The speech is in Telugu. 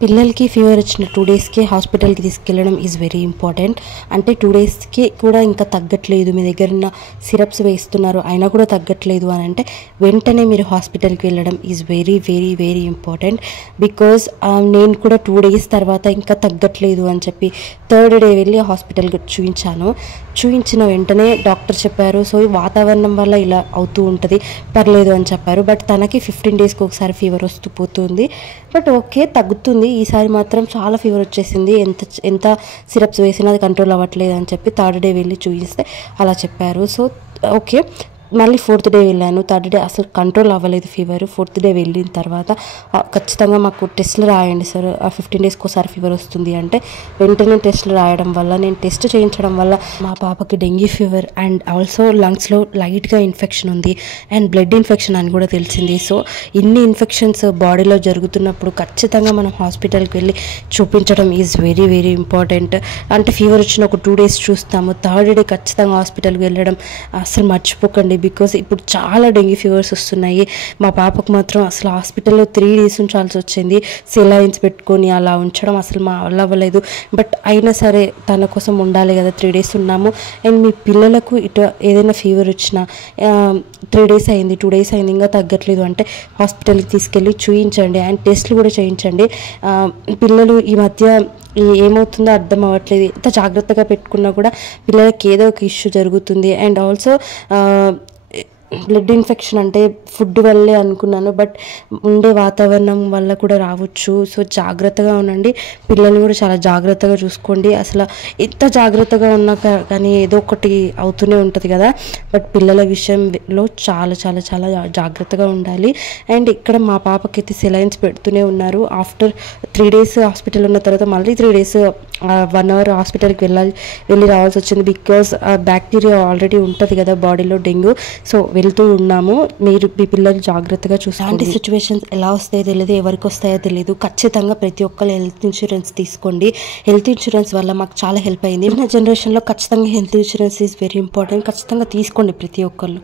పిల్లలకి ఫీవర్ వచ్చిన 2 డేస్‌కే హాస్పిటల్‌కి తీసుకెళ్లడం ఈజ్ వెరీ ఇంపార్టెంట్. అంటే 2 డేస్‌కి కూడా ఇంకా తగ్గట్లేదు, మీ దగ్గర ఉన్న సిరప్స్ వేస్తున్నారు అయినా కూడా తగ్గట్లేదు అని అంటే వెంటనే మీరు హాస్పిటల్‌కి వెళ్ళడం is very very very important. Because నేను కూడా 2 డేస్ తర్వాత ఇంకా తగ్గట్లేదు అని చెప్పి 3rd డే వెళ్ళి హాస్పిటల్‌కి చూయించిన వెంటనే డాక్టర్ చెప్పారు, సో వాతావరణం వల్ల ఇలా అవుతూ ఉంటుంది, పర్లేదు అని చెప్పారు. బట్ తనకి 15 డేస్కి ఒకసారి ఫీవర్ వస్తూ పోతుంది. బట్ ఓకే, తగ్గుతుంది. ఈసారి మాత్రం చాలా ఫీవర్ వచ్చేసింది, ఎంత సిరప్స్ వేసినా అది కంట్రోల్ అవ్వట్లేదు అని చెప్పి 3rd డే వెళ్ళి చూపిస్తే అలా చెప్పారు. సో ఓకే, మళ్ళీ 4th డే వెళ్ళాను. 3rd డే అసలు కంట్రోల్ అవ్వలేదు ఫీవర్. 4th డే వెళ్ళిన తర్వాత ఖచ్చితంగా మాకు టెస్టులు రాయండి సార్, 15 డేస్కి ఒకసారి ఫీవర్ వస్తుంది అంటే వెంటనే టెస్టులు రాయడం వల్ల, నేను టెస్ట్ చేయించడం వల్ల మా పాపకి డెంగ్యూ ఫీవర్ అండ్ ఆల్సో లంగ్స్లో లైట్గా ఇన్ఫెక్షన్ ఉంది అండ్ బ్లడ్ ఇన్ఫెక్షన్ అని కూడా తెలిసింది. సో ఇన్ని ఇన్ఫెక్షన్స్ బాడీలో జరుగుతున్నప్పుడు ఖచ్చితంగా మనం హాస్పిటల్కి వెళ్ళి చూపించడం ఈజ్ వెరీ వెరీ ఇంపార్టెంట్. అంటే ఫీవర్ వచ్చిన ఒక 2 డేస్ చూస్తాము, 3rd డే ఖచ్చితంగా హాస్పిటల్కి వెళ్ళడం అసలు మర్చిపోకండి. బికాజ్ ఇప్పుడు చాలా డెంగ్యూ ఫీవర్స్ వస్తున్నాయి. మా పాపకు మాత్రం అసలు హాస్పిటల్లో 3 డేస్ ఉంచాల్సి వచ్చింది, సెలైన్స్ పెట్టుకొని అలా ఉంచడం అసలు మా వల్ల అవ్వలేదు. బట్ అయినా సరే తన కోసం ఉండాలి కదా, 3 డేస్ ఉన్నాము. అండ్ మీ పిల్లలకు ఇటు ఏదైనా ఫీవర్ వచ్చినా 3 డేస్ అయింది, 2 డేస్ అయింది ఇంకా తగ్గట్లేదు అంటే హాస్పిటల్కి తీసుకెళ్ళి చూయించండి అండ్ టెస్ట్లు కూడా చేయించండి. పిల్లలు ఈ మధ్య ఏమవుతుందో అర్థం అవ్వట్లేదు, ఎంత జాగ్రత్తగా పెట్టుకున్నా కూడా పిల్లలకి ఏదో ఒక ఇష్యూ జరుగుతుంది. అండ్ ఆల్సో బ్లడ్ ఇన్ఫెక్షన్ అంటే ఫుడ్ వల్లే అనుకున్నాను, బట్ ఉండే వాతావరణం వల్ల కూడా రావచ్చు. సో జాగ్రత్తగా ఉండండి, పిల్లల్ని కూడా చాలా జాగ్రత్తగా చూసుకోండి. అసలు ఎంత జాగ్రత్తగా ఉన్నా కానీ ఏదో ఒకటి అవుతూనే ఉంటుంది కదా, బట్ పిల్లల విషయంలో చాలా చాలా చాలా జాగ్రత్తగా ఉండాలి. అండ్ ఇక్కడ మా పాపకైతే సెలైన్స్ పెడుతూనే ఉన్నారు. ఆఫ్టర్ 3 డేస్ హాస్పిటల్ ఉన్న తర్వాత మళ్ళీ 3 డేస్ 1 అవర్ హాస్పిటల్కి వెళ్ళి రావాల్సి వచ్చింది. బికాజ్ బ్యాక్టీరియా ఆల్రెడీ ఉంటుంది కదా బాడీలో, డెంగ్యూ. సో వెళ్తూ ఉన్నాము. మీరు మీ పిల్లలు జాగ్రత్తగా చూసుకోండి. అలాంటి సిచ్యువేషన్స్ ఎలా వస్తాయో తెలియదు, ఎవరికి వస్తాయో తెలియదు. ఖచ్చితంగా ప్రతి ఒక్కరు హెల్త్ ఇన్సూరెన్స్ తీసుకోండి. హెల్త్ ఇన్సూరెన్స్ వల్ల మాకు చాలా హెల్ప్ అయింది. మన జనరేషన్లో ఖచ్చితంగా health insurance is very important. ఖచ్చితంగా తీసుకోండి ప్రతి ఒక్కళ్ళు.